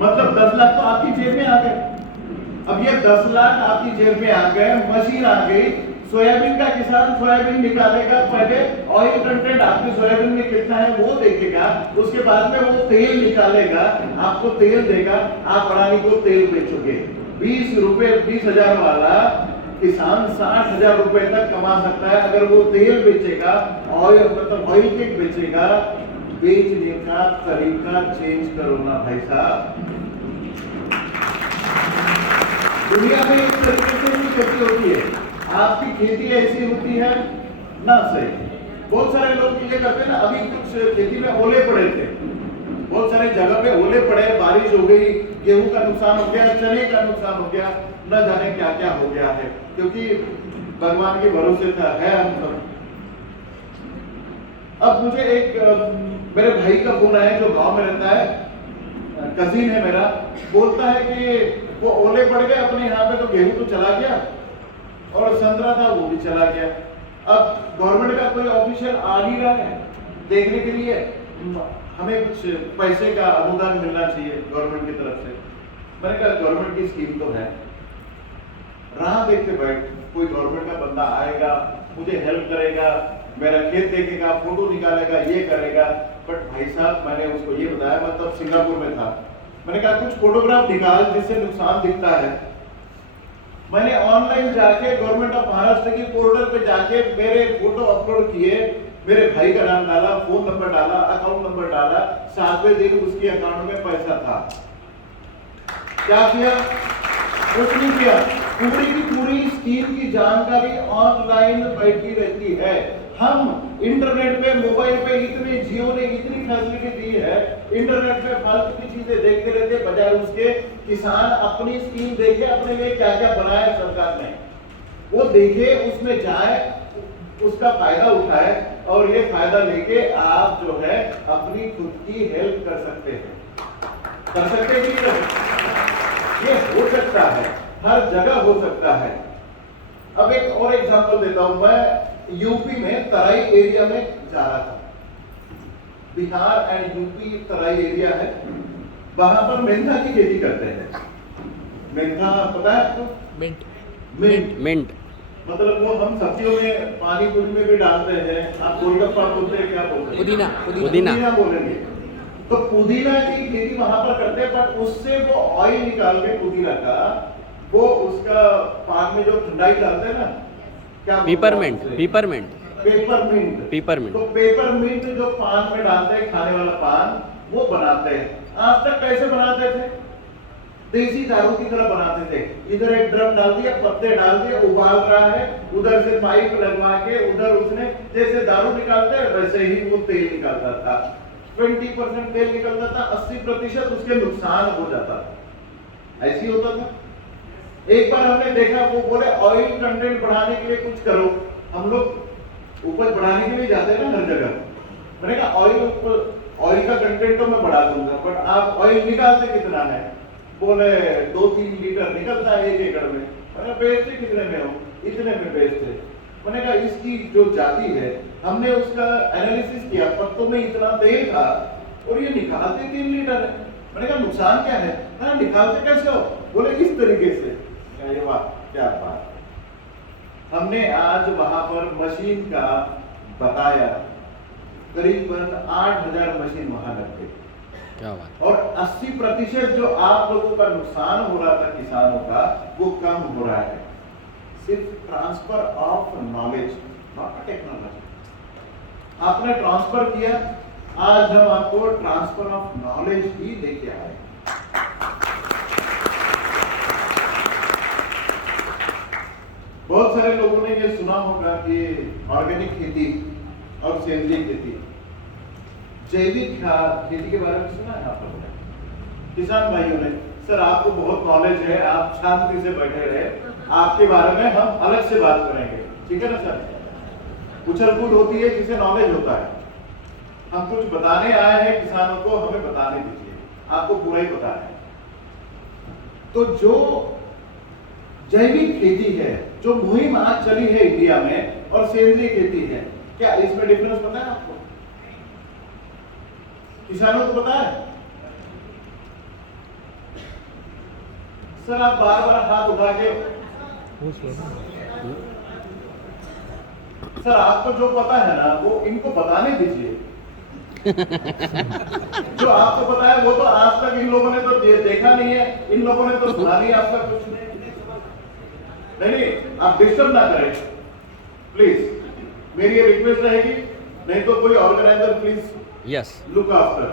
मतलब 10 लाख तो आपकी जेब में आ गए। अब ये 10 लाख आपकी जेब में आ गए, मशीन आ गई। सोयाबीन का किसान सोयाबीन निकालेगा, पहले ऑयल कंटेंट आपके सोयाबीन में कितना है वो देखेगा, उसके बाद में वो तेल निकालेगा, आपको तेल देगा, आप अडानी को तेल बेचोगे। 20,000 वाला किसान 60,000 रुपए तक कमा सकता है अगर वो तेल बेचेगा, ऑयल मतलब ऑयल केक बेचेगा। बेचने का तरीका चेंज करो ना भाई साहब। दुनिया में इस तरीके से भी खेती होती है, आपकी खेती ऐसी होती है ना सही। बहुत सारे लोग ये करते हैं ना, अभी कुछ खेती में ओले पड़े थे, बहुत सारे जगह पे ओले पड़े, बारिश हो गई, गेहूं का नुकसान हो गया, चने का नुकसान हो गया, न जाने क्या क्या हो गया है, क्योंकि भगवान के भरोसे था है हम सब। अब मुझे एक मेरे भाई का फोन आया जो गांव में रहता है, कजिन है मेरा, बोलता है कि वो ओले पड़ गए अपने यहाँ पे, तो गेहूं तो चला गया और संतरा था वो भी चला गया। अब गवर्नमेंट का कोई ऑफिशियल आ नहीं रहा है देखने के लिए, हमें कुछ पैसे का अनुदान मिलना चाहिए गवर्नमेंट की तरफ से। मैंने कहा गवर्नमेंट की स्कीम तो है, राह देखते बैठ, कोई गवर्नमेंट का बंदा आएगा, मुझे हेल्प करेगा, मेरा खेत देखेगा, फोटो निकालेगा, ये करेगा। बट भाई साहब मैंने उसको ये बताया, मैं तब सिंगापुर में था, मैंने कहा कुछ फोटोग्राफ निकाल जिससे नुकसान दिखता है। मैंने ऑनलाइन जाके गवर्नमेंट ऑफ महाराष्ट्र की पोर्टल पे जाके मेरे फोटो अपलोड किए, मेरे भाई का नाम डाला, फोन नंबर डाला, अकाउंट नंबर डाला, 7वें दिन उसके अकाउंट में पैसा था। क्या किया? कुछ नहीं किया। पूरी की पूरी स्कीम की जानकारी ऑनलाइन बैठी रहती है। हम इंटरनेट पे, मोबाइल पे इतने, जियो ने इतनी फैसिलिटी दी है, इंटरनेट पे फालतू की चीजें देखते रहते, बजाय उसके किसान अपनी स्कीम देखे, अपने लिए क्या क्या बनाया सरकार ने, वो देखे, उसमें जाए, उसका फायदा उठाए, और ये फायदा लेके आप जो है अपनी खुद की हेल्प कर सकते हैं। कर सकते हैं, ये हो सकता है, हर जगह हो सकता है। अब एक और एग्जांपल देता हूं, मैं यूपी में तराई एरिया में जा रहा था, Bihar and UP Terai area है, वहां पर मेंथा की खेती करते हैं। मेंथा पता है आपको? मिंट मिंट मिंट मतलब वो हम सब्जियों में, पानी पूरी में भी डालते हैं। आप गोलगप्पा बोलते हैं, क्या बोलते हैं? पुदीना पुदीना बोलेंगे। तो पुदीना की खेती वहां पर करते हैं, बट उससे वो ऑयल निकाल के पुदीना का, वो उसका पान में जो ठंडाई डालते हैं ना, क्या पिपरमिंट पेपरमिंट। पिपरमिंट तो पेपरमिंट जो पान में डालते हैं, खाने वाला पान, वो बनाते हैं। आज तक कैसे बनाते थे? देसी दारू की तरह बनाते थे। इधर एक ड्रम डाल दिया, पत्ते डाल दिए, उबाल रहा है, उधर से पाइप लगवा के, उधर उसने जैसे दारू निकालते हैं वैसे ही वो तेल निकालता था। 20% तेल निकलता था, 80% उसके नुकसान हो जाता था। ऐसी होता था। एक बार हमने देखा, वो बोले ऑयल कंटेंट बढ़ाने के लिए कुछ करो। हम लोग उपज बढ़ाने के लिए जाते हैं ना हर जगह। मैंने कहा ऑयल का कंटेंट तो मैं बढ़ा दूंगा, बट आप ऑयल निकालते कितना है? बोले 2-3 लीटर निकलता है 1 एकड़ में। मैंने बेचते कितने में हो? इतने में बेचते। मैंने कहा इसकी जो जाति है, हमने उसका एनालिसिस किया, पत्तों में इतना तेल था और ये निकालते 3 लीटर है। मैंने कहा नुकसान क्या है? ना निकालते कैसे हो? बोले इस तरीके से। ये वाह क्या बात। हमने आज वहां पर मशीन का बताया, करीबन 8,000 मशीन वहां लग गई। क्या बात। और 80% जो आप लोगों का नुकसान हो रहा था किसानों का, वो कम हो रहा है। सिर्फ transfer of knowledge, not technology. आपने ट्रांसफर किया, आज हम आपको ट्रांसफर ऑफ नॉलेज ही लेके आए। बहुत सारे लोगों ने ये सुना होगा कि ऑर्गेनिक खेती और सेंद्रीय खेती, जैविक खेती के बारे में सुना है आप लोगों ने? किसान भाइयों ने, सर आपको बहुत नॉलेज है, आप शांति से बैठे रहे, आपके बारे में हम अलग से बात करेंगे, ठीक है ना सर? उछल कूद होती है जिसे नॉलेज होता है। हम कुछ बताने आए हैं किसानों को, हमें बताने दीजिए, आपको पूरा ही पता है। तो जो जैविक खेती है, जो मुहिम आज चली है इंडिया में, और सेंद्रीय खेती है, क्या इसमें डिफरेंस पता है आपको? किसानों को पता है? सर आप बार बार हाथ उठा के, सर आपको जो पता है ना वो इनको बताने दीजिए। जो आपको पता है वो तो आज तक इन लोगों ने तो देखा नहीं है, इन लोगों ने तो सुना नहीं आज तक कुछ। नहीं, आप डिस्टर्ब ना करें प्लीज, मेरी ये रिक्वेस्ट रहेगी। नहीं तो कोई organiser please yes look after.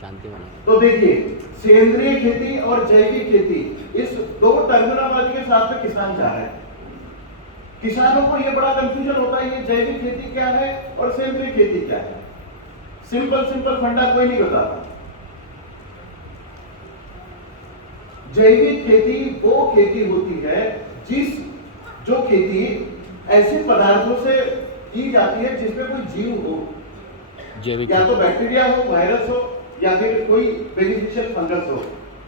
शांति बना। तो देखिए, सेंद्रीय खेती और जैविक खेती, इस दो टर्मिनोलॉजी के साथ में किसान जा रहे हैं। किसानों को ये बड़ा कंफ्यूजन होता है, ये जैविक खेती क्या है और सेंद्रीय खेती क्या है। सिंपल फंडा कोई नहीं बताता। जैविक खेती वो खेती होती है जो खेती ऐसे पदार्थों से की जाती है जिसमें कोई जीव हो, जैविक या तो बैक्टीरिया हो, वायरस हो, या फिर कोई बेनिफिशियल फंगस हो।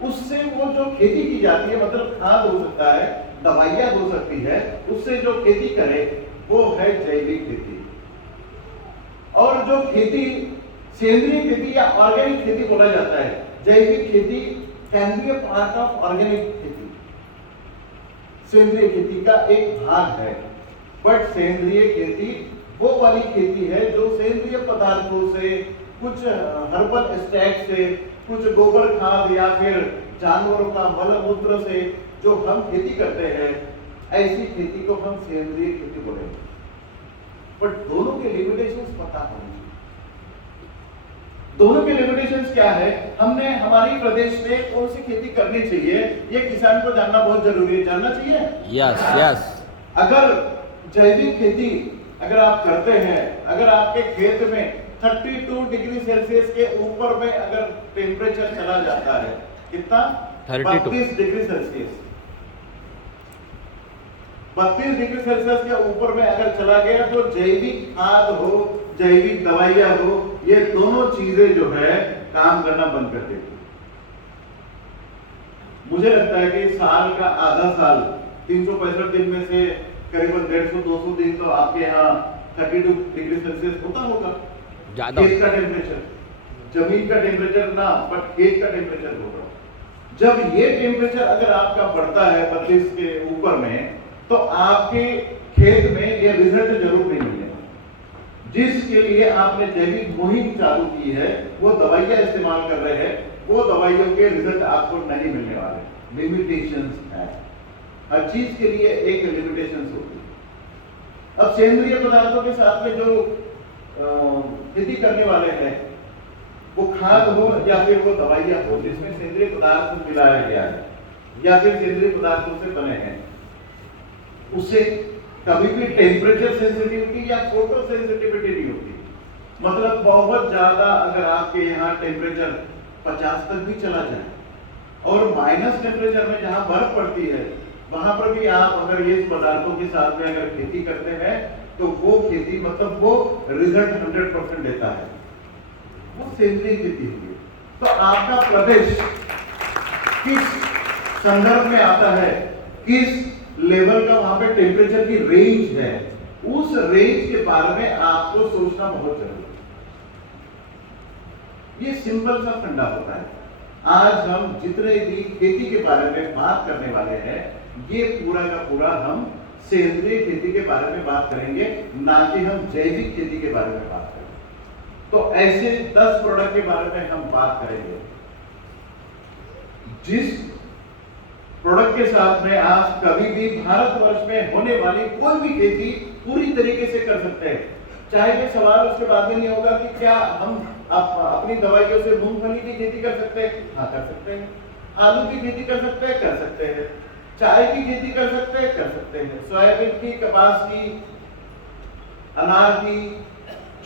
उससे वो जो खेती की जाती है, मतलब खाद हो सकता है, दवाइयां हो सकती है, उससे जो खेती करे वो है जैविक खेती। और जो खेती सेंद्रीय खेती या ऑर्गेनिक खेती बोला जाता है, जैविक खेती can be a part of organic खेती, सेंद्रीय खेती का एक भाग है। बट सेंद्रीय खेती वो वाली खेती है जो सेंद्रीय पदार्थों से, कुछ हर्बल एक्सट्रैक्ट से, कुछ गोबर खाद या फिर जानवरों का मल मूत्र से जो हम खेती करते हैं, ऐसी खेती को हम सेंद्रीय खेती बोलेंगे। बट दोनों के लिमिटेशंस पता होंगे। दोनों के लिमिटेशंस क्या है, हमने हमारी प्रदेश में कौन सी खेती करनी चाहिए, ये किसान को जानना बहुत जरूरी है। जानना चाहिए। Yes yes. अगर जैविक खेती अगर आप करते हैं, अगर आपके खेत में 32 डिग्री सेल्सियस के ऊपर में अगर टेम्परेचर चला जाता है, कितना 32 डिग्री सेल्सियस, 32 डिग्री सेल्सियस के ऊपर में अगर चला गया तो जैविक खाद हो, जैविक दवाइयां हो, ये दोनों चीजें जो है काम करना बंद कर देती। मुझे लगता है कि साल का आधा साल, 365 दिन में से करीबन 150-200 दिन तो आपके यहाँ 32 डिग्री सेल्सियस होता होगा। ज्यादा खेत का टेम्परेचर, जमीन का टेम्परेचर ना, बट खेत का टेम्परेचर होगा। जब ये टेम्परेचर अगर आपका बढ़ता है 32 के ऊपर में, तो आपके खेत में ये रिजल्ट जरूर नहीं मिलेगा। जिसके लिए आपने जैविक मुहिम चालू की है, वो दवाइयां इस्तेमाल कर रहे हैं, वो दवाइयों के रिजल्ट आपको नहीं मिलने वाले। लिमिटेशंस है, हर चीज के लिए एक लिमिटेशंस होती है। अब सेंद्रीय पदार्थों के साथ में जो खेती करने वाले हैं, वो खाद हो या फिर वो दवाइयां हो जिसमें सेंद्रीय पदार्थ मिलाया गया है या फिर सेंद्रीय पदार्थों से बने हैं, उससे कभी भी टेम्परेचर सेंसिटिविटी या फोटो सेंसिटिविटी नहीं होती। मतलब बहुत ज्यादा अगर आपके यहाँ टेम्परेचर 50 तक भी चला जाए और माइनस टेम्परेचर में जहां बर्फ पड़ती है, वहां पर भी आप अगर ये पदार्थों के साथ में अगर खेती करते हैं, तो वो खेती मतलब वो रिजल्ट 100% देता है, वो सेंद्रीय खेती होगी। तो आपका प्रदेश किस संदर्भ में आता है, किस लेवल का वहां पे टेम्परेचर की रेंज है, उस रेंज के बारे में आपको सोचना बहुत जरूरी है। ये सिंपल सा फंडा होता है। आज हम जितने भी खेती के बारे में बात करने वाले हैं, ये पूरा का पूरा हम सेंद्रीय खेती के बारे में बात करेंगे, ना कि हम जैविक खेती के बारे में बात करेंगे। तो ऐसे 10 प्रोडक्ट के बारे में हम बात करेंगे जिस प्रोडक्ट के साथ में आप कभी भी भारतवर्ष में होने वाली कोई भी खेती पूरी तरीके से कर सकते हैं। चाहे ये सवाल उसके बाद में नहीं होगा कि क्या हम अपनी दवाइयों से मूंगफली की खेती कर सकते हैं? हाँ कर सकते हैं। आलू की खेती कर सकते हैं? कर सकते हैं। चाय की खेती कर सकते हैं? कर सकते हैं। सोयाबीन की, कपास की, अनार की,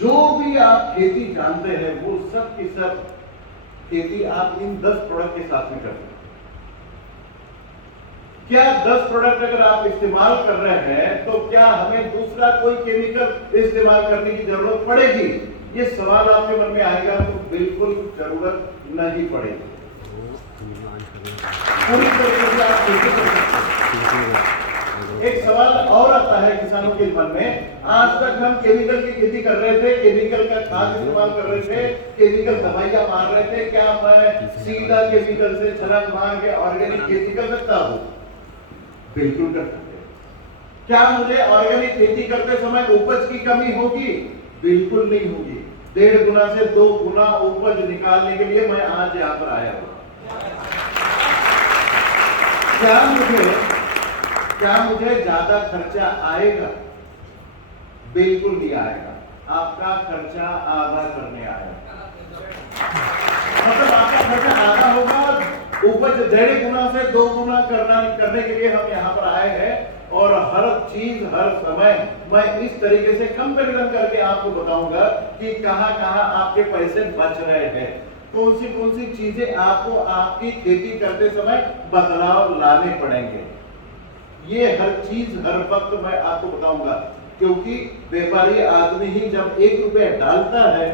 जो भी आप खेती जानते हैं वो सब की सब खेती आप इन 10 प्रोडक्ट के साथ में कर सकते हैं। क्या 10 प्रोडक्ट अगर आप इस्तेमाल कर रहे हैं तो क्या हमें दूसरा कोई केमिकल इस्तेमाल करने की जरूरत पड़ेगी? ये सवाल आपके मन में आएगा तो बिल्कुल जरूरत नहीं पड़ेगी। पूरी तरीके से आप खेती कर सकते हैं। एक सवाल और आता है किसानों के मन में, आज तक हम केमिकल की खेती कर रहे थे, केमिकल का खाद इस्तेमाल कर रहे थे, केमिकल दवाइयां मार रहे थे, क्या मैं सीधा केमिकल से छलांग मार के ऑर्गेनिक खेती कर सकता हूँ? बिल्कुल कर सकते हैं। क्या मुझे ऑर्गेनिक खेती करते समय उपज की कमी होगी? बिल्कुल नहीं होगी। 1.5 गुना से 2 गुना उपज निकालने के लिए मैं आज यहाँ पर आया हूँ। क्या मुझे ज्यादा खर्चा आएगा? बिल्कुल नहीं आएगा। आपका खर्चा आधा करने आएगा। मतलब आपका खर्चा आधा होगा, उपज 1.5 गुना से 2 गुना करने के लिए हम यहाँ पर आए हैं। और हर चीज हर समय मैं इस तरीके से कंपैरिजन करके आपको बताऊंगा कि कहां कहां आपके पैसे बच रहे हैं, कौन सी चीजें आपको आपकी खेती करते समय बदलाव लाने पड़ेंगे। ये हर चीज हर वक्त मैं आपको बताऊंगा, क्योंकि व्यापारी आदमी ही जब 1 रुपया डालता है,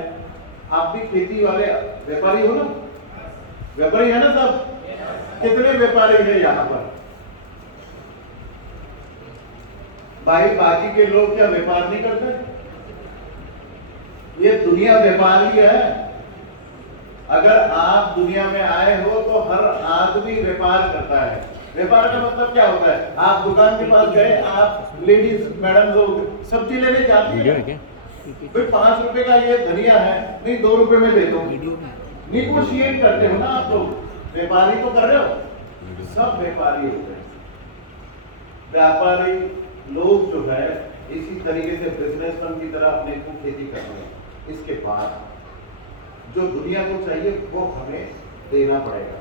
आप भी खेती वाले व्यापारी हो ना, व्यापारी है ना सब? कितने व्यापारी है यहाँ पर भाई? बाकी के लोग क्या व्यापार नहीं करते? ये दुनिया व्यापार ही है। अगर आप दुनिया में आए हो तो हर आदमी व्यापार करता है। व्यापार का मतलब क्या होता है? आप दुकान के पास गए, आप लेडीज मैडम लोग सब्जी लेने जाती है, फिर 5 रुपए का ये धनिया है, नहीं 2 रुपए में दे दो, निगोशिएट करते हो ना आप लोग। व्यापारी तो कर रहे हो, सब व्यापारी होते हैं। व्यापारी लोग जो है इसी तरीके से बिजनेसमैन की तरह अपने को खेती कर रहे हैं। इसके बाद जो दुनिया को चाहिए वो हमें देना पड़ेगा।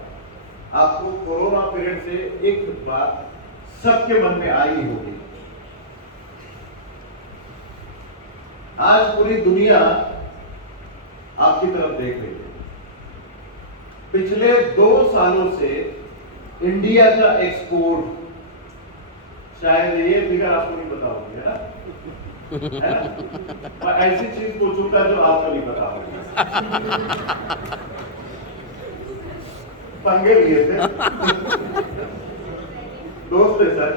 आपको कोरोना पीरियड से एक बात सबके मन में आई होगी, आज पूरी दुनिया आपकी तरफ देख रही है। पिछले 2 सालों से इंडिया का एक्सपोर्ट, शायद ये फिगर आपको नहीं पता होगी, है ना? मैं ऐसी चीज पूछूंगा जो आपको नहीं पता होगी। पंगे लिए थे दोस्त है सर।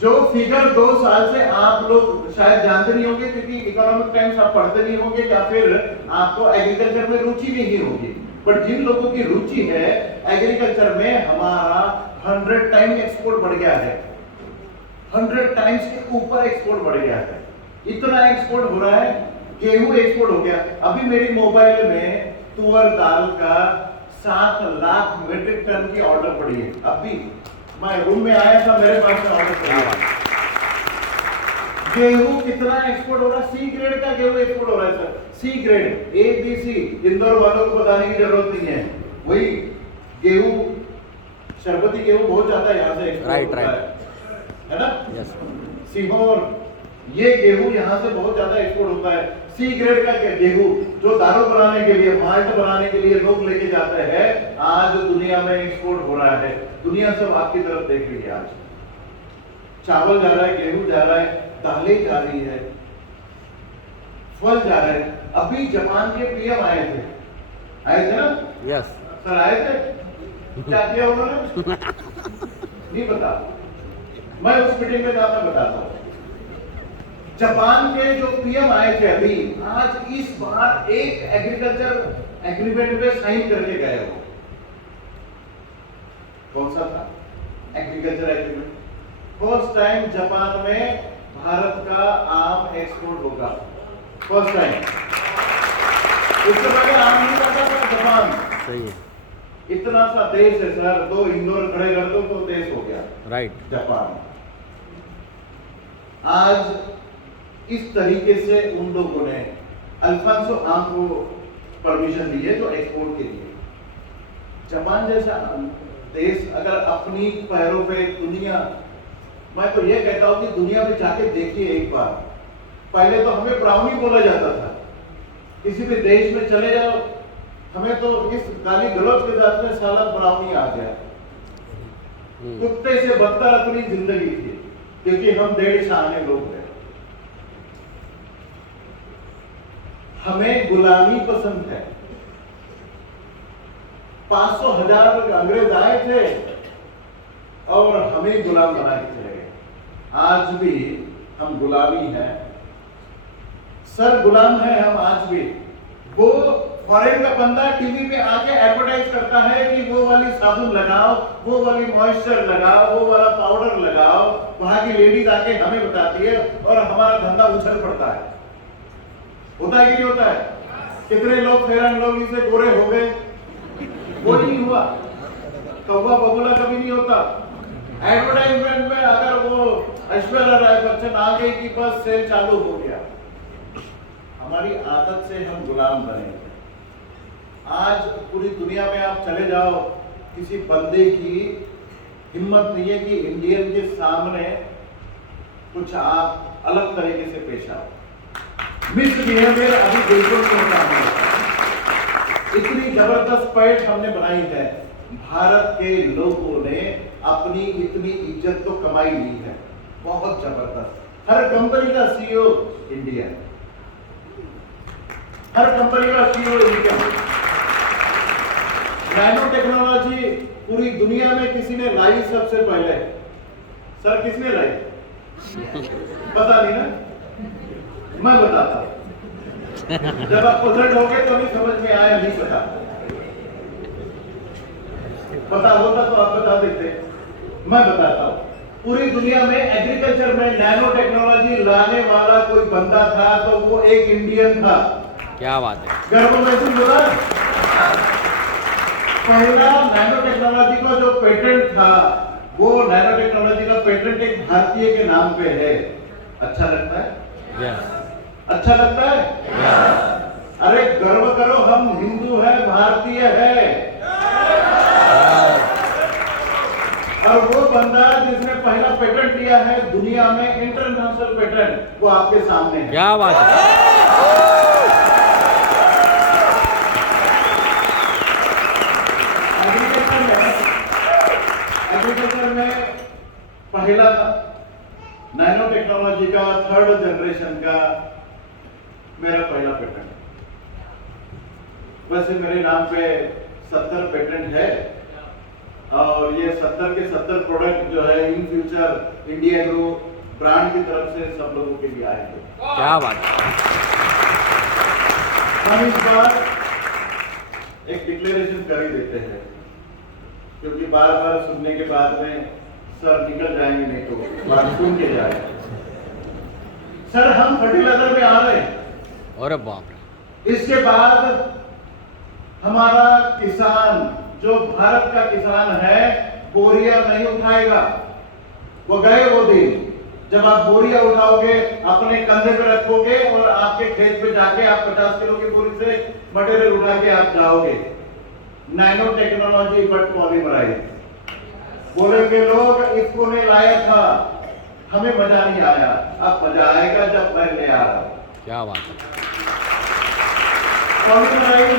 जो फिगर 2 साल से आप लोग शायद जानते नहीं होंगे, क्योंकि इकोनॉमिक टाइम्स आप पढ़ते नहीं होंगे, या फिर आपको एग्रीकल्चर में रुचि नहीं होगी। बट जिन लोगों की रुचि है एग्रीकल्चर में, हमारा 100 टाइम एक्सपोर्ट बढ़ गया है। 100 टाइम्स के ऊपर एक्सपोर्ट बढ़ गया है। इतना एक्सपोर्ट हो रहा है, गेहूं एक्सपोर्ट हो गया। अभी मेरी मोबाइल में तुअर दाल का 7 लाख मीट्रिक टन की ऑर्डर पड़ी है। अभी मैं रूम में आया था, मेरे पास में ऑर्डर पड़ी है। गेहूं कितना एक्सपोर्ट हो रहा है? सी ग्रेड का गेहूं एक्सपोर्ट हो रहा है sir. C grade ABC, Indore वालों को बताने की जरूरत नहीं है। वही गेहूं, शरबती गेहूं बहुत ज्यादा है यहाँ से एक्सपोर्ट होता है ना? यस। सीहोर, ये गेहूं यहाँ से बहुत ज्यादा एक्सपोर्ट होता है। सी ग्रेड का गेहूं जो दारू बनाने के लिए, माल्ट बनाने के लिए लोग लेके जाते हैं, आज दुनिया में एक्सपोर्ट हो रहा है। दुनिया सब आपकी तरफ देख रही है। आज चावल जा रहा है, गेहूं जा रहा है, दालें जा रही है, फल जा रहे हैं। अभी जापान के PM आए थे ना? यस सर आए थे। क्या किया उन्होंने? नहीं पता, मैं उस मीटिंग में जाकर बताता हूँ। जापान के जो PM आए थे अभी, आज इस बार एक एग्रीकल्चर एग्रीमेंट पे साइन करके गए हो। कौन सा था? Agriculture agreement. First time Japan में भारत का आम एक्सपोर्ट होगा, फर्स्ट टाइम। इससे पहले आम नहीं करता था जापान। सही है। इतना सा देश है सर, 2 इंदौर खड़े कर दो तो देश हो गया। राइट। जापान आज इस तरीके से उन लोगों ने अल्फांसो आम को परमिशन दी है जो एक्सपोर्ट के लिए। जापान जैसा देश अगर अपनी पैरों पे दुनिया, मैं तो ये कहता हूं कि दुनिया में जाके देखिए एक बार। पहले तो हमें ब्राउनी बोला जाता था, किसी भी देश में चले जाओ हमें तो इस गाली गलौज के साथ में साला ब्राउनी आ गया। कुत्ते से बदतर अपनी जिंदगी थी, क्योंकि हम डेढ़ शाने लोग हैं। हमें गुलामी पसंद है। 500,000 अंग्रेज आए थे और हमें गुलाम बना के चले गए। आज भी हम गुलामी हैं सर, गुलाम है हम आज भी। वो फॉरेन का बंदा टीवी पे आके एडवर्टाइज करता है कि वो वाली साबुन लगाओ, वो वाली मॉइस्चर लगाओ, वो वाला पाउडर लगाओ। वहां की लेडीज आके हमें बताती है और हमारा धंधा उछल पड़ता है। होता है कि नहीं होता है? कितने लोग फेयर एंड लवली से गोरे हो गए, वो नहीं हुआ। कौवा बबूला कभी नहीं होता। एडवर्टाइजमेंट में अगर वो ऐश्वर्या राय बच्चन आ गई कि बस सेल चालू हो गया। हमारी आदत से हम गुलाम बने। आज पूरी दुनिया में आप चले जाओ, किसी बंदे की हिम्मत नहीं है कि इंडियन के सामने कुछ आप अलग तरीके से पेश आओ। मिसबिहेवियर अभी बिल्कुल नहीं होता है। इतनी जबरदस्त पैठ हमने बनाई है। भारत के लोगों ने अपनी इतनी इज्जत तो कमाई ली है, बहुत जबरदस्त। हर कंपनी का सीईओ इंडिया, हर कंपनी का सीईओ इंडिया। नैनो टेक्नोलॉजी पूरी दुनिया में किसी ने लाई सबसे पहले? सर किसने लाई? पता नहीं ना, मैं बताता हूं। जब आप पसंद हो गए तो भी समझ में आया, नहीं पता होता तो आप बता देते। मैं बताता हूं। पूरी दुनिया में एग्रीकल्चर में नैनो टेक्नोलॉजी लाने वाला कोई बंदा था तो वो एक इंडियन था। क्या बात है। गर्व महसूस हो रहा है? पहला नैनो टेक्नोलॉजी का जो पेटेंट था, वो नैनो टेक्नोलॉजी का पेटेंट एक भारतीय के नाम पे है। अच्छा लगता है? यस। अच्छा लगता है? यस। अरे गर्व करो, हम हिंदू हैं, भारतीय है। और वो बंदा जिसने पहला पेटेंट लिया है दुनिया में, इंटरनेशनल पेटेंट, वो आपके सामने है। क्या बात है। एग्रीकल्चर में पहला नैनो टेक्नोलॉजी का 3rd जनरेशन का मेरा पहला पेटेंट। वैसे मेरे नाम पे 70 पेटेंट है और ये 70 के 70 प्रोडक्ट जो है in future India group brand की तरफ से सब लोगों के लिए आएंगे। क्या बात है। हम इस बार एक डिक्लेरेशन कर ही देते हैं, क्योंकि बार बार सुनने के बाद में सर निकल जाएंगे, नहीं तो बात सुन के जाएंगे। सर हम फर्टिलाइजर में आ रहे हैं। अरे बाप रे। इसके बाद हमारा किसान, जो भारत का किसान है, बोरिया नहीं उठाएगा। वो गए वो दिन जब आप बोरिया उठाओगे, अपने कंधे पे रखोगे और आपके खेत पे जाके आप 50 किलो की बोरी से मटेरियल उठा के आप जाओगे। Nano technology but polymerize. बोलेंगे लोग इसको ने लाया था, हमें मजा नहीं आया। अब मजा आएगा जब मैं ले आ रहा हूं। क्या बात है। पॉलीमराइज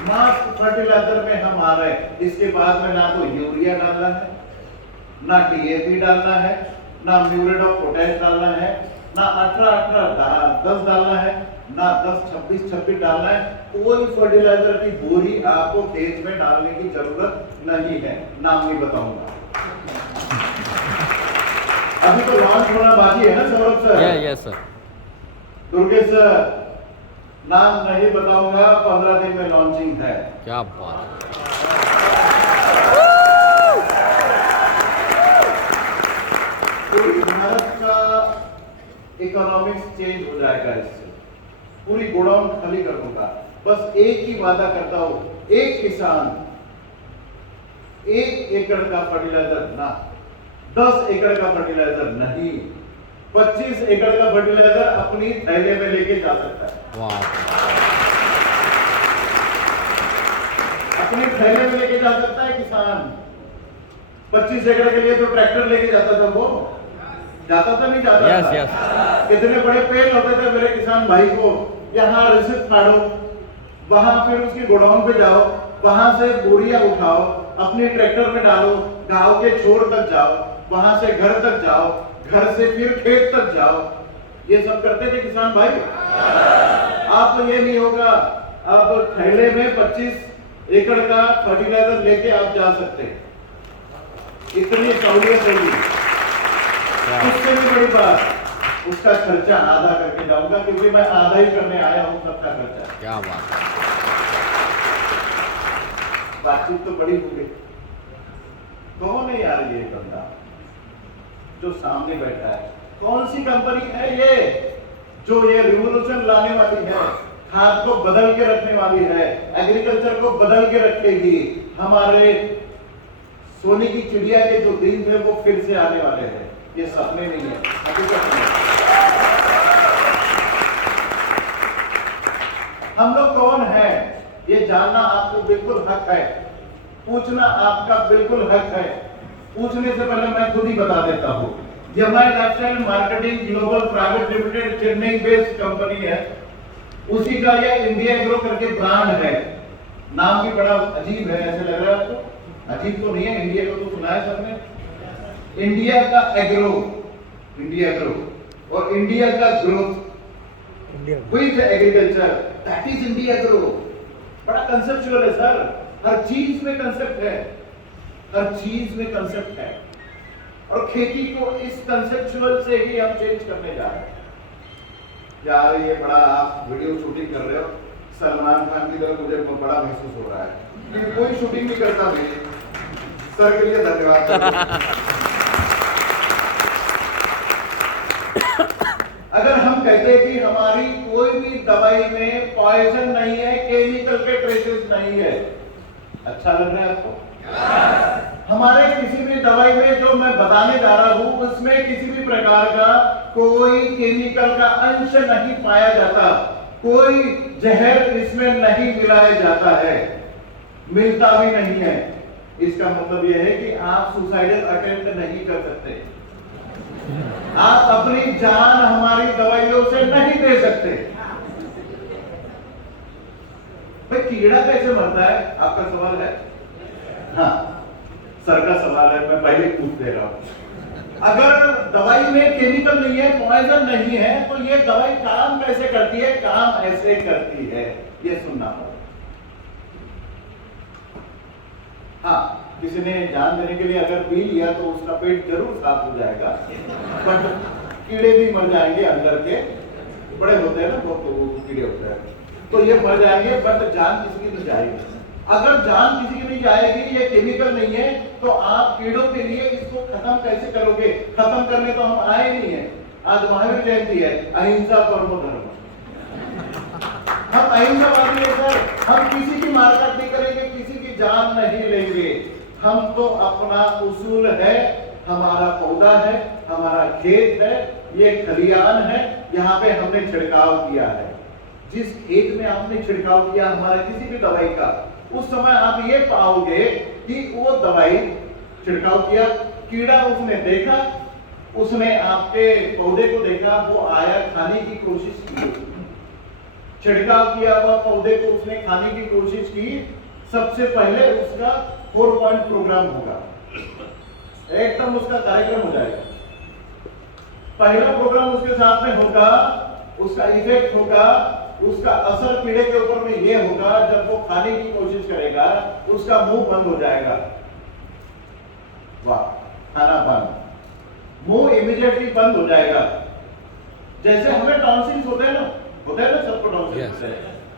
मास फर्टिलाइजर में हम आ रहे हैं। इसके बाद में ना तो यूरिया डालना है, ना टीएपी डालना है, ना म्यूरेट ऑफ पोटैश डालना है, ना 18-18-10 डालना है, ना 10-26-26 डालना है। कोई फर्टिलाइजर की बोरी आपको खेत में डालने की जरूरत नहीं है। नाम नहीं बताऊंगा, अभी तो लॉन्च होना बाकी है ना Saurabh sir? Yes sir. Durgesh sir, नाम नहीं बताऊंगा, 15 दिन में लॉन्चिंग है। क्या बात है। पूरी भारत का इकोनॉमिक्स चेंज हो जाएगा इससे। पूरी गोडाउन खाली कर दूंगा। बस एक ही वादा करता हूं, एक किसान 1 एकड़ का फर्टिलाइजर ना, 10 एकड़ का फर्टिलाइजर नहीं, 25 एकड़ का फर्टिलाइजर अपनी थैले में लेके जा सकता है। वाह। अपनी थैले में लेके जा सकता है किसान। 25 एकड़ के लिए तो ट्रैक्टर लेके जाता था, वो जाता था नहीं जाता यस था? यस। कितने बड़े पेड़ होते थे मेरे किसान भाई को। यहाँ रिसिप्ट फाड़ो, वहां फिर उसकी गोडाउन पे जाओ, वहां से बोरिया उठाओ, अपने ट्रैक्टर में डालो, गांव के छोर तक जाओ, वहां से घर तक जाओ, घर से फिर खेत तक जाओ। ये सब करते थे किसान भाई। आप तो ये नहीं होगा, अब थैले में 25 एकड़ का फर्टिलाइजर लेके आप जा सकते हैं। इतनी सहूलियत होगी। क्या उससे भी बड़ी बात, उसका खर्चा आधा करके जाऊंगा, क्योंकि मैं आधा ही करने आया हूं सबका खर्चा। क्या बात है। बातचीत तो बड़ी हो गई। कौन है यार ये बंदा जो सामने बैठा है? कौन सी कंपनी है ये जो ये रिवॉल्यूशन लाने वाली है, खाद को बदल के रखने वाली है, एग्रीकल्चर को बदल के रखेगी? हमारे सोने की चिड़िया के जो दिन थे वो फिर से आने वाले हैं। ये सपने नहीं है, हकीकत नहीं है। हम लोग कौन है ये जानना आपको बिल्कुल हक है, पूछना आपका बिल्कुल हक है। पूछने से पहले मैं खुद ही बता देता हूं। जमाई lifestyle marketing global private limited Chennai based company है, उसी का ये इंडिया एग्रो करके ब्रांड है। नाम भी बड़ा अजीब है, ऐसे लग रहा है आपको? अजीब तो नहीं है, इंडिया को तो सुना है सबने। इंडिया का एग्रो, इंडिया एग्रो, और इंडिया का growth with agriculture, that is India agro. बड़ा कंसेप्चुअल है सर, हर चीज में कंसेप्ट है, हर चीज में कंसेप्ट है। और खेती को इस कंसेप्चुअल से ही हम चेंज करने जा रहे हैं। यार ये बड़ा आप वीडियो शूटिंग कर रहे हो, सलमान खान की तरह मुझे बड़ा महसूस हो रहा है, क्योंकि कोई शूटिंग नहीं करता। मेरे सर के लिए धन्यवाद। अगर हम कहते हैं कि हमारी कोई भी दवाई में पॉइजन नहीं है, केमिकल के ट्रेसेस नहीं है, अच्छा लग रहा है आपको? हमारे किसी भी दवाई में जो मैं बताने जा रहा हूं उसमें किसी भी प्रकार का कोई केमिकल का अंश नहीं पाया जाता, कोई जहर इसमें नहीं मिलाया जाता है, मिलता भी नहीं है। इसका मतलब यह है कि आप सुसाइडल अटेम्प्ट नहीं कर सकते, आप अपनी जान हमारी दवाइयों से नहीं दे सकते। भाई कीड़ा कैसे मरता है, आपका सवाल है? हाँ, सर का सवाल है, मैं पहले पूछ दे रहा हूं। अगर दवाई में केमिकल नहीं है, पॉइजन नहीं है, तो ये दवाई काम कैसे करती है? काम ऐसे करती है, ये सुनना होगा। हाँ, किसी ने जान देने के लिए अगर पी लिया तो उसका पेट जरूर साफ हो जाएगा, बट कीड़े भी मर जाएंगे अंदर के, बड़े होते हैं ना बहुत कीड़े होते हैं, तो ये मर जाएंगे, बट जान किसी की नहीं जाएगी। अगर जान किसी की नहीं जाएगी, ये केमिकल नहीं है, तो आप कीड़ों के लिए इसको खत्म कैसे करोगे? खत्म करने तो हम आए नहीं है। आज महावीर जयंती है, अहिंसा परमो धर्म। हम अहिंसावादी है सर, हम किसी की मारकाट नहीं करेंगे, किसी की जान नहीं लेंगे। हम तो अपना उसूल है, हमारा पौधा है, हमारा खेत है, ये खलियान है, यहाँ पे हमने छिड़काव किया है। जिस खेत में आपने छिड़काव किया हमारा किसी भी दवाई का, उस समय आप ये पाओगे कि वो दवाई छिड़काव किया, कीड़ा उसने देखा, उसने आपके पौधे को देखा, वो आया, खाने की कोशिश की, छिड़काव किया हुआ पौधे को उसने खाने की कोशिश की। सबसे पहले उसका 4 पॉइंट प्रोग्राम होगा, एकदम उसका कार्यक्रम हो जाएगा। पहला प्रोग्राम उसके साथ में होगा, उसका इफेक्ट होगा, उसका असर कीड़े के ऊपर में ये होगा, जब वो खाने की कोशिश करेगा उसका मुंह बंद हो जाएगा। वाह, खाना बंद, मुंह इमीडिएटली बंद हो जाएगा। जैसे हमें टॉन्सिल्स होते हैं ना सबको टॉन्सिल्स है,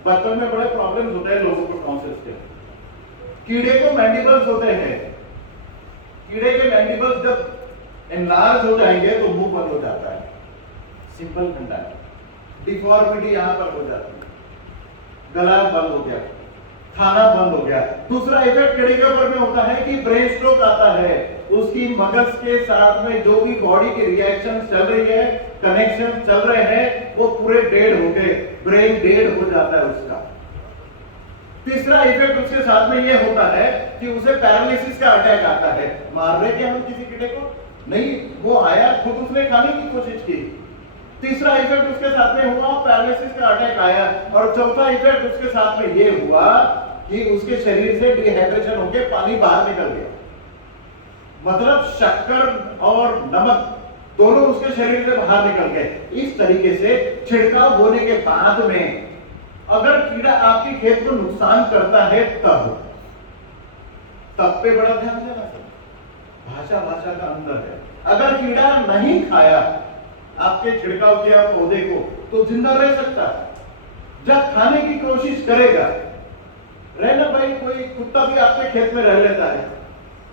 बचपन में बड़े प्रॉब्लम्स होते हैं लोगों को टॉन्सिल्स के। कीड़े को मैंडिबल्स होते हैं, कीड़े के मैंडिबल्स जब एनलार्ज हो जाएंगे तो मुंह बंद हो जाता है, सिंपल फंडा है। डिफॉर्मिटी यहां पर हो जाती है, गला बंद हो गया, खाना बंद हो गया। दूसरा इफेक्ट कीड़े के ऊपर में होता है कि ब्रेन स्ट्रोक आता है, उसकी मगज के साथ में जो भी बॉडी की रिएक्शन चल रही है, कनेक्शन चल रहे हैं, वो पूरे डेड हो गए, ब्रेन डेड हो जाता है उसका। तीसरा इफेक्ट उसके साथ में ये होता है कि उसे पैरालिसिस का अटैक आता है। मार रहे क्या हम किसी कीड़े को? नहीं, वो आया, खुद उसने खाने की कोशिश की। तीसरा इफेक्ट उसके साथ में हुआ, पैरालिसिस का अटैक आया। और चौथा इफेक्ट उसके साथ में ये हुआ कि उसके शरीर से डिहाइड्रेशन होकर पानी बाहर निकल गया। मतलब शक्कर और नमक दोनों उसके शरीर से बाहर निकल गए। इस तरीके से छिड़काव होने के बाद में अगर कीड़ा आपके खेत को नुकसान करता है तब पे बड़ा ध्यान देना सर। भाषा भाषा का अंतर है। अगर कीड़ा नहीं खाया आपके छिड़काव किया पौधे को तो जिंदा रह सकता है। जब खाने की कोशिश करेगा, रहना भाई, कोई कुत्ता भी आपके खेत में रह लेता है,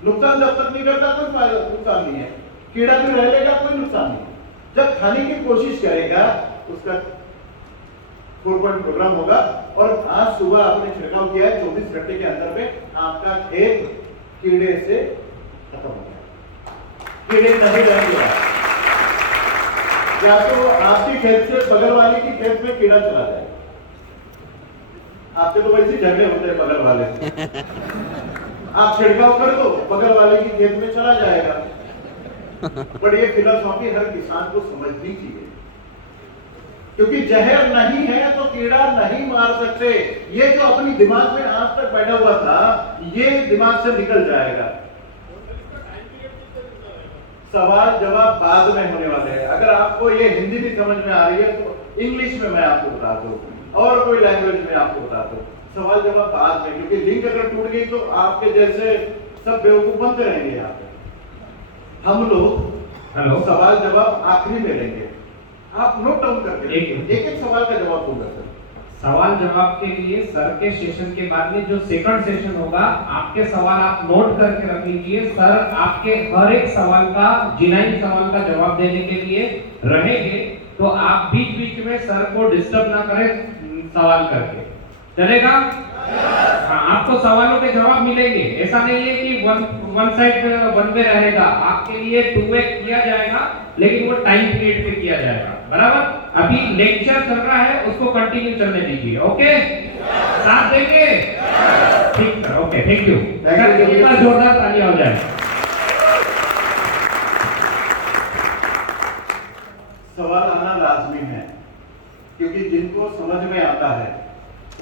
नुकसान जब तक नहीं करता कोई फायदा नुकसान नहीं है, कीड़ा भी रह लेगा कोई नुकसान नहीं। जब खाने की कोशिश करेगा उसका 4 पॉइंट प्रोग्राम होगा। और आज सुबह आपने छिड़काव किया है, 24 घंटे के अंदर में आपका खेत कीड़े से खत्म हो गया, कीड़े नहीं रहेंगे। या तो आपके खेत से बगल वाले की खेत में कीड़ा चला जाए, आपके तो वैसे झगड़े होते हैं बगल वाले से। आप छिड़काव कर दो, बगल वाले की खेत में चला जाएगा। पर ये फिलॉसफी हर किसान को समझनी चाहिए, क्योंकि जहर नहीं है तो कीड़ा नहीं मार सकते। ये जो अपनी दिमाग में आज तक बैठा हुआ था, ये दिमाग से निकल जाएगा। सवाल जवाब बाद में होने वाले हैं। अगर आपको ये हिंदी नहीं समझ में आ रही है तो इंग्लिश में मैं आपको बता दूं, और कोई लैंग्वेज में आपको बता दूं। सवाल जवाब बाद में, क्योंकि लिंक अगर टूट गई तो आपके जैसे सब बेवकूफ बनते रहेंगे यहाँ पे। हम लोग सवाल जवाब आखिरी में लेंगे, आप नोट डाउन करके एक एक सवाल का जवाब दूंगा सर। सवाल जवाब के लिए सर के सेशन के बाद में जो सेकंड सेशन होगा, आपके सवाल आप नोट करके रख लीजिए। सर आपके हर एक सवाल का, जिनाइन सवाल का जवाब देने के लिए रहेंगे, तो आप बीच बीच में सर को डिस्टर्ब ना करें सवाल करके, चलेगा? हाँ, आपको सवालों के जवाब मिलेंगे। ऐसा नहीं है कि वन साइड वन वे रहेगा, आपके लिए 2 वे किया जाएगा, लेकिन वो टाइम पीरियड पे किया जाएगा, बराबर? अभी लेक्चर चल रहा है, उसको कंटिन्यू चलने दीजिए। ओके, साथ देंगे? ठीक है, ओके, थैंक यू। कितना जोरदार तालियां हो जाए। सवाल आना लाजमी है, क्योंकि जिनको समझ में आता है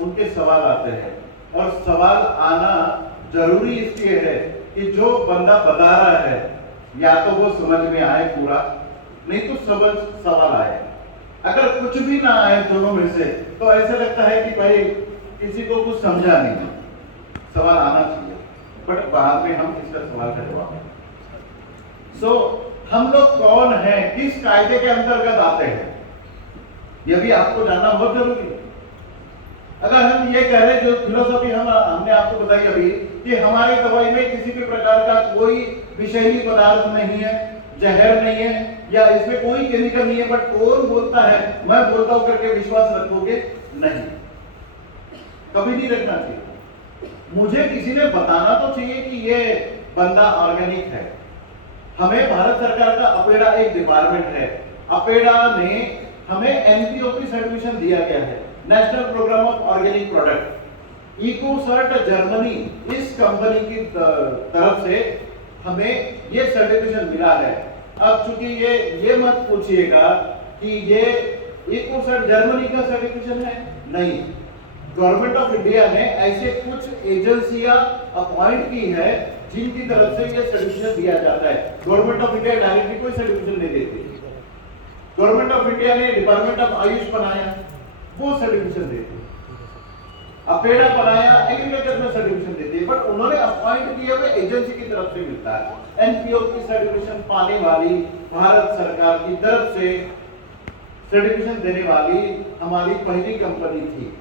उनके सवाल आते हैं। और सवाल आना जरूरी इसलिए है कि जो बंदा बता रहा है या तो वो समझ में आए पूरा, नहीं तो सवाल आए। अगर कुछ भी ना आए दोनों में से तो ऐसा लगता है कि भाई किसी को कुछ समझा नहीं। सवाल आना चाहिए, बट बाद में हम इसका सवाल का जवाब दें। हम लोग कौन हैं, किस कायदे के अंतर्गत आते हैं, यह भी आपको जानना बहुत जरूरी है। अगर हम ये कह रहे, जो फिलोसफी हमने आपको बताई अभी, कि हमारी दवाई में किसी भी प्रकार का कोई विषैली पदार्थ नहीं है, जहर नहीं है, या इसमें कोई केमिकल नहीं है, बट कौन बोलता है, मैं बोलता हूं करके विश्वास रखोगे? नहीं, कभी नहीं रखना चाहिए। मुझे किसी ने बताना तो चाहिए कि ये बंदा ऑर्गेनिक है। हमें भारत सरकार का अपेडा एक डिपार्टमेंट है, अपेडा ने हमें एनपीओपी सर्टिफिकेशन दिया गया है, national programme of organic product. Ecocert Germany, इस कंपनी की तरफ से हमें ये सर्टिफिकेशन मिला है। अब चूंकि ये मत पूछिएगा कि ये इकोसर्ट जर्मनी का सर्टिफिकेशन है, नहीं। गवर्नमेंट ऑफ इंडिया ने ऐसे कुछ एजेंसियां अपॉइंट की है जिनकी तरफ से ये सर्टिफिकेशन दिया जाता है। गवर्नमेंट ऑफ इंडिया डायरेक्टली कोई सर्टिफिकेशन नहीं देती। गवर्नमेंट ऑफ इंडिया ने डिपार्टमेंट ऑफ आयुष बनाया, वो सर्टिफिकेशन देती। अपेडा बनाया, एग्रीकल्चर में सर्टिफिकेशन देती है, बट उन्होंने अपॉइंट किए हुए एजेंसी की तरफ से मिलता है। एनपीओपी सर्टिफिकेशन पाने वाली भारत सरकार की तरफ से सर्टिफिकेशन देने वाली हमारी पहली कंपनी थी।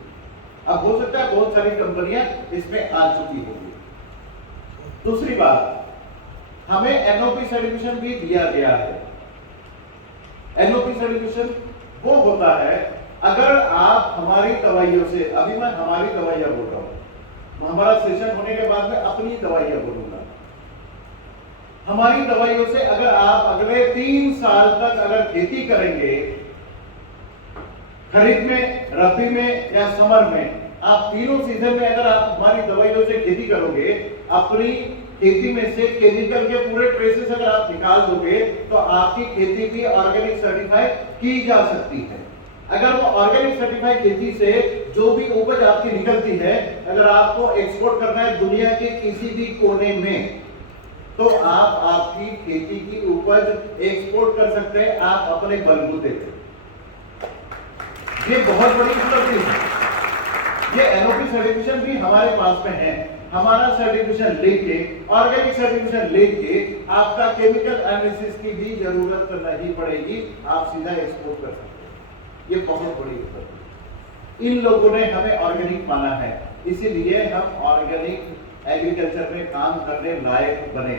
अब हो सकता है बहुत सारी कंपनियां इसमें आ चुकी होगी। दूसरी बात, हमें एनओपी सर्टिफिकेशन भी दिया गया है। एनओपी सर्टिफिकेशन वो होता है, अगर आप हमारी दवाइयों से, अभी मैं हमारी दवाइयां बोल रहा हूं, हमारा सेशन होने के बाद में अपनी दवाइयां बोलूंगा। हमारी दवाइयों से अगर आप अगले 3 साल तक अगर खेती करेंगे, खरीफ में, रबी में या समर में, आप तीनों सीजन में अगर आप हमारी दवाइयों से खेती करोगे, अपनी खेती में से केमिकल के पूरे ट्रेसेस अगर आप निकाल दोगे, तो आपकी खेती भी ऑर्गेनिक सर्टिफाई की जा सकती है। अगर वो ऑर्गेनिक सर्टिफाइड खेती से जो भी उपज आपकी निकलती है, अगर आपको एक्सपोर्ट करना है दुनिया के किसी भी कोने में, तो आप आपकी खेती की उपज एक्सपोर्ट कर सकते हैं, आप अपने बलबूते पे। ये बहुत बड़ी उपलब्धि है। ये एनओपी सर्टिफिकेशन भी हमारे पास में है। हमारा सर्टिफिकेशन लेके, ऑर्गेनिक सर्टिफिकेशन लेके आपका केमिकल एनालिसिस की भी जरूरत नहीं पड़ेगी, आप सीधा एक्सपोर्ट कर सकते हैं। ये बहुत बड़ी उपलब्धि। इन लोगों ने हमें ऑर्गेनिक माना है, इसीलिए हम ऑर्गेनिक एग्रीकल्चर में काम करने लायक बने।